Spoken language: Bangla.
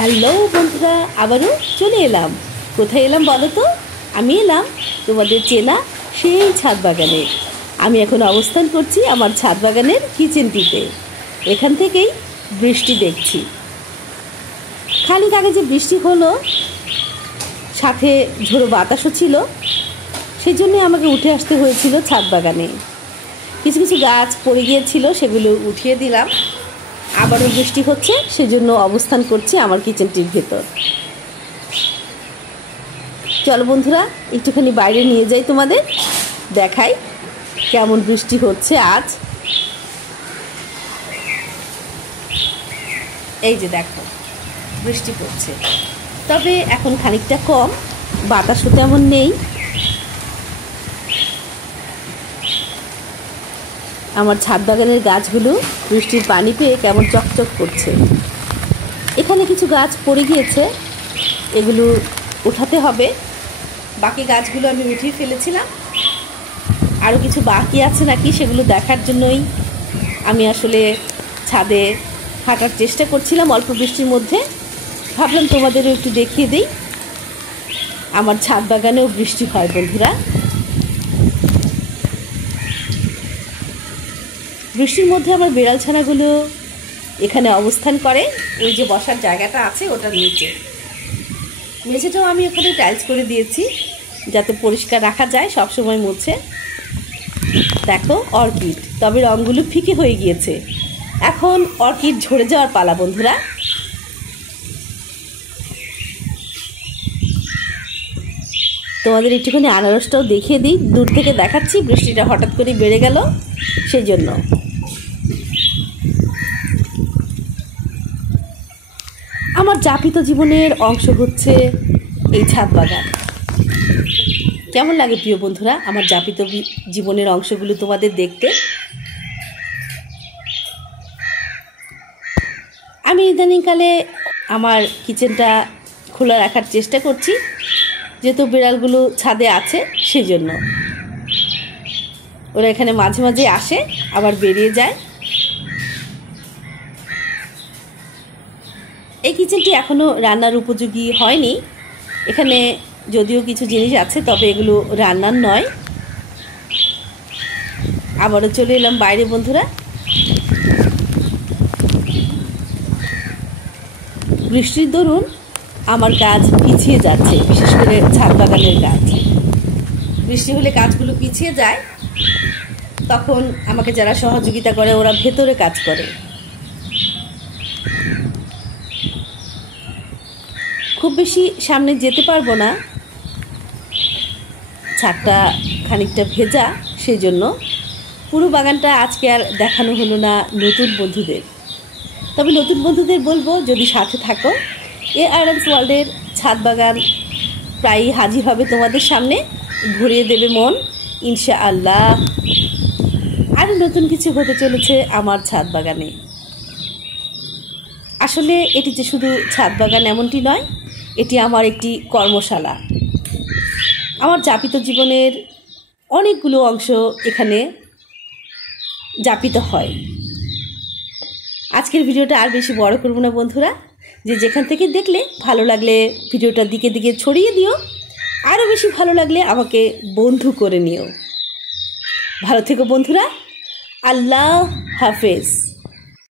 হ্যালো বন্ধুরা, আবারও চলে এলাম। কোথায় এলাম বলো তো? আমি এলাম তোমাদের চেনা সেই ছাদ বাগানে। আমি এখন অবস্থান করছি আমার ছাদ বাগানের কিচেনটিতে। এখান থেকেই বৃষ্টি দেখছি। খানিক আগে যে বৃষ্টি হলো, সাথে ঝোড়ো বাতাসও ছিল, সেই জন্যে আমাকে উঠে আসতে হয়েছিল ছাদ বাগানে। কিছু কিছু গাছ পড়ে গিয়েছিল, সেগুলো উঠিয়ে দিলাম। আবারও বৃষ্টি হচ্ছে, সেজন্য অবস্থান করছি আমার কিচেনটির ভেতর। চলো বন্ধুরা, একটুখানি বাইরে নিয়ে যাই, তোমাদের দেখাই কেমন বৃষ্টি হচ্ছে আজ। এই যে দেখো, বৃষ্টি পড়ছে, তবে এখন খানিকটা কম, বাতাসও তেমন নেই। আমার ছাদ বাগানের গাছগুলো বৃষ্টির পানি পেয়ে কেমন চকচক করছে। এখানে কিছু গাছ পড়ে গিয়েছে, এগুলো উঠাতে হবে। বাকি গাছগুলো আমি উঠিয়ে ফেলেছিলাম, আরও কিছু বাকি আছে নাকি সেগুলো দেখার জন্যই আমি আসলে ছাদে হাঁটার চেষ্টা করছিলাম অল্প বৃষ্টির মধ্যে। ভাবলাম তোমাদেরও একটু দেখিয়ে দিই, আমার ছাদ বাগানেও বৃষ্টি হয় বন্ধুরা। বৃষ্টির মধ্যে আমার বিড়াল ছানাগুলো এখানে অবস্থান করে। ওই যে বসার জায়গাটা আছে ওটার নিচে, মেঝেটাও আমি ওখানে টাইলস করে দিয়েছি যাতে পরিষ্কার রাখা যায়, সবসময় মুছে। দেখো অর্কিড, তবে রঙগুলো ফিকে হয়ে গিয়েছে। এখন অর্কিড ঝরে যাওয়ার পালা বন্ধুরা। তোমাদের একটুখানি আনারসটাও দেখিয়ে দিই, দূর থেকে দেখাচ্ছি, বৃষ্টিটা হঠাৎ করে বেড়ে গেল সেই জন্য। আমার যাপিত জীবনের অংশ হচ্ছে এই ছাদ বাগান। কেমন লাগে প্রিয় বন্ধুরা আমার যাপিত জীবনের অংশগুলো তোমাদের দেখতে? আমি ইদানিংকালে আমার কিচেনটা খোলা রাখার চেষ্টা করছি, যেহেতু বিড়ালগুলো ছাদে আছে সেই জন্য। ওরা এখানে মাঝে মাঝে আসে, আবার বেরিয়ে যায়। এই কিচেনটি এখনও রান্নার উপযোগী হয়নি। এখানে যদিও কিছু জিনিস আছে, তবে এগুলো রান্নার নয়। আবারও চলে এলাম বাইরে বন্ধুরা। বৃষ্টির দরুন আমার কাজ পিছিয়ে যাচ্ছে, বিশেষ করে ছাদ বাগানের কাজ। বৃষ্টি হলে কাজগুলো পিছিয়ে যায়, তখন আমাকে যারা সহযোগিতা করে ওরা ভেতরে কাজ করে। খুব বেশি সামনে যেতে পারবো না, ছাদটা খানিকটা ভেজা, সেই জন্য পুরো বাগানটা আজকে আর দেখানো হলো না নতুন বন্ধুদের। তবে নতুন বন্ধুদের বলবো, যদি সাথে থাকো, ARM's ওয়ার্ল্ডের ছাদ বাগান প্রায়ই হাজির হবে তোমাদের সামনে, ঘুরিয়ে দেবে মন ইনশাআল্লাহ। আরও নতুন কিছু হতে চলেছে আমার ছাদ বাগানে। আসলে এটি যে শুধু ছাদ বাগান এমনটি নয়, এটি আমার একটি কর্মশালা। আমার যাপিত জীবনের অনেকগুলো অংশ এখানে যাপিত হয়। আজকের ভিডিওটা আর বেশি বড় করব না বন্ধুরা। যে যেখান থেকে দেখলে ভালো লাগলে ভিডিওটা দিকে দিকে ছড়িয়ে দিও, আরও বেশি ভালো লাগলে আমাকে বন্ধু করে নিও। ভালো থেকো বন্ধুরা, আল্লাহ হাফেজ।